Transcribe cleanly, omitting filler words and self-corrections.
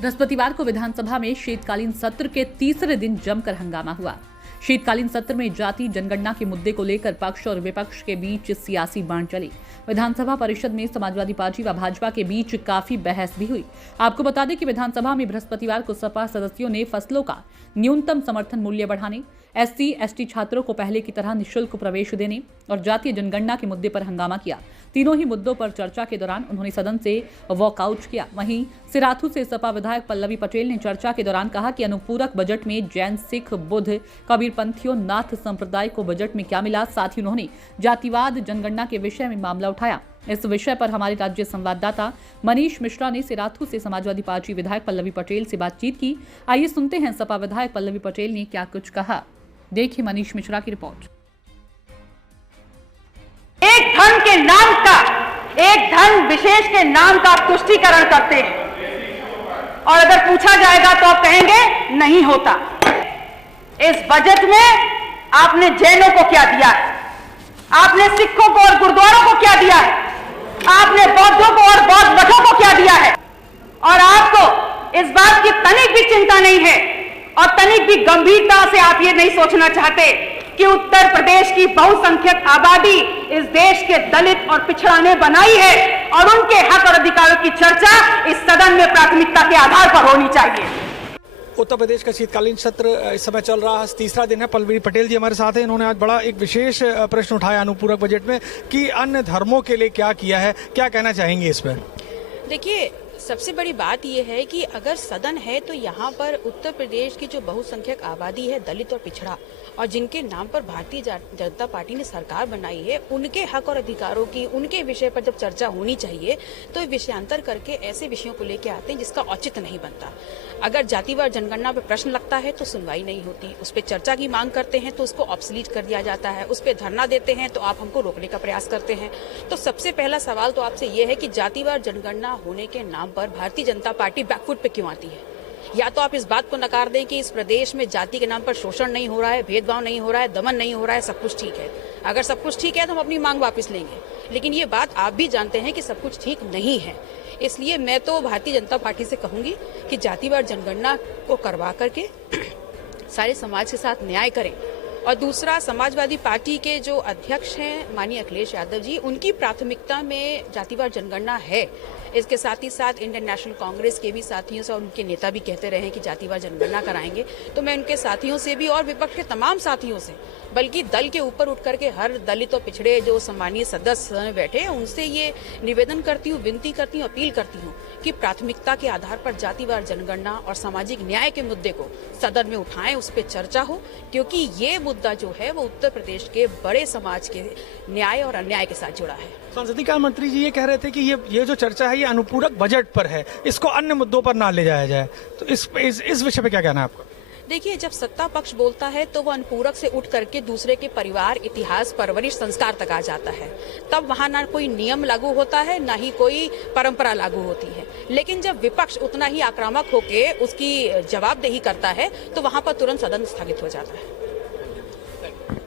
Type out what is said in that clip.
बृहस्पतिवार को विधानसभा में शीतकालीन सत्र के तीसरे दिन जमकर हंगामा हुआ। शीतकालीन सत्र में जाति जनगणना के मुद्दे को लेकर पक्ष और विपक्ष के बीच सियासी बाण चली। विधानसभा परिषद में समाजवादी पार्टी व भाजपा के बीच काफी बहस भी हुई। आपको बता दें कि विधानसभा में बृहस्पतिवार को सपा सदस्यों ने फसलों का न्यूनतम समर्थन मूल्य बढ़ाने, SC/ST छात्रों को पहले की तरह निःशुल्क प्रवेश देने और जातीय जनगणना के मुद्दे पर हंगामा किया। तीनों ही मुद्दों पर चर्चा के दौरान उन्होंने सदन से वॉकआउट किया। वहीं सिराथू से सपा विधायक पल्लवी पटेल ने चर्चा के दौरान कहा कि अनुपूरक बजट में जैन, सिख, बुद्ध, कबीरपंथियों, नाथ संप्रदाय को बजट में क्या मिला। साथ ही उन्होंने जातिवाद जनगणना के विषय में मामला उठाया। इस विषय पर हमारे राज्य संवाददाता मनीष मिश्रा ने सिराथू से समाजवादी पार्टी विधायक पल्लवी पटेल से बातचीत की। आइए सुनते हैं सपा विधायक पल्लवी पटेल ने क्या कुछ कहा। देखिए मनीष मिश्रा की रिपोर्ट। एक धन के नाम का, एक धन विशेष के नाम का आप तुष्टीकरण करते हैं और अगर पूछा जाएगा तो आप कहेंगे नहीं होता। इस बजट में आपने जैनों को क्या दिया है, आपने सिखों को और गुरुद्वारों को क्या दिया है, आपने बौद्धों को और बौद्ध मठों को क्या दिया है, और आपको इस बात की तनिक भी चिंता नहीं है और तनिक भी गंभीरता से आप ये नहीं सोचना चाहते कि उत्तर प्रदेश की बहुसंख्यक आबादी इस देश के दलित और पिछड़ा ने बनाई है और उनके हक और अधिकारों की चर्चा इस सदन में प्राथमिकता के आधार पर होनी चाहिए। उत्तर प्रदेश का शीतकालीन सत्र इस समय चल रहा है, तीसरा दिन है। पल्लवी पटेल जी हमारे साथ हैं। इन्होंने आज बड़ा एक विशेष प्रश्न उठाया अनुपूरक बजट में कि अन्य धर्मों के लिए क्या किया है, क्या कहना चाहेंगे इस पर? देखिए, सबसे बड़ी बात यह है कि अगर सदन है तो यहाँ पर उत्तर प्रदेश की जो बहुसंख्यक आबादी है, दलित और पिछड़ा, और जिनके नाम पर भारतीय जनता पार्टी ने सरकार बनाई है, उनके हक और अधिकारों की, उनके विषय पर जब चर्चा होनी चाहिए तो विषयांतर करके ऐसे विषयों को लेकर आते हैं जिसका औचित्य नहीं बनता। अगर जातिवार जनगणना पे प्रश्न लगता है तो सुनवाई नहीं होती, उस पर चर्चा की मांग करते हैं तो उसको ऑब्सलीट कर दिया जाता है, उस पर धरना देते हैं तो आप हमको रोकने का प्रयास करते हैं। तो सबसे पहला सवाल तो आपसे ये है कि जातिवार जनगणना होने के नाम पर भारतीय जनता पार्टी बैकफुट पे क्यों आती है? या तो आप इस बात को नकार दें कि इस प्रदेश में जाति के नाम पर शोषण नहीं हो रहा है, भेदभाव नहीं हो रहा है, दमन नहीं हो रहा है, सब कुछ ठीक है। अगर सब कुछ ठीक है तो हम अपनी मांग वापस लेंगे, लेकिन ये बात आप भी जानते हैं कि सब कुछ ठीक नहीं है। इसलिए मैं तो भारतीय जनता पार्टी से कहूंगी कि जातिवार जनगणना को करवा करके सारे समाज के साथ न्याय करें। और दूसरा, समाजवादी पार्टी के जो अध्यक्ष हैं माननीय अखिलेश यादव जी, उनकी प्राथमिकता में जातिवार जनगणना है। इसके साथ ही साथ इंडियन नेशनल कांग्रेस के भी साथियों से और उनके नेता भी कहते रहे हैं कि जातिवार जनगणना कराएंगे। तो मैं उनके साथियों से भी और विपक्ष के तमाम साथियों से, बल्कि दल के ऊपर उठ करके हर दलित और पिछड़े जो सम्मानीय सदस्य बैठे हैं उनसे ये निवेदन करती हूँ, विनती करती हूँ, अपील करती हूँ कि प्राथमिकता के आधार पर जातिवार जनगणना और सामाजिक न्याय के मुद्दे को सदन में उठाएं, उस पर चर्चा हो, क्योंकि ये मुद्दा जो है वो उत्तर प्रदेश के बड़े समाज के न्याय और अन्याय के साथ जुड़ा है। संसदीय कार्य मंत्री जी ये कह रहे थे कि ये जो चर्चा है ये अनुपूरक बजट पर है, इसको अन्य मुद्दों पर ना ले जाया जाए, तो इस विषय पे क्या कहना है आपका? देखिए, जब सत्ता पक्ष बोलता है तो वो अनुपूरक से उठ करके दूसरे के परिवार, इतिहास, परवरिश, संस्कार तक आ जाता है। तब वहां ना कोई नियम लागू होता है, ना ही कोई परंपरा लागू होती है। लेकिन जब विपक्ष उतना ही आक्रामक होकर उसकी जवाबदेही करता है तो वहां पर तुरंत सदन स्थगित हो जाता है।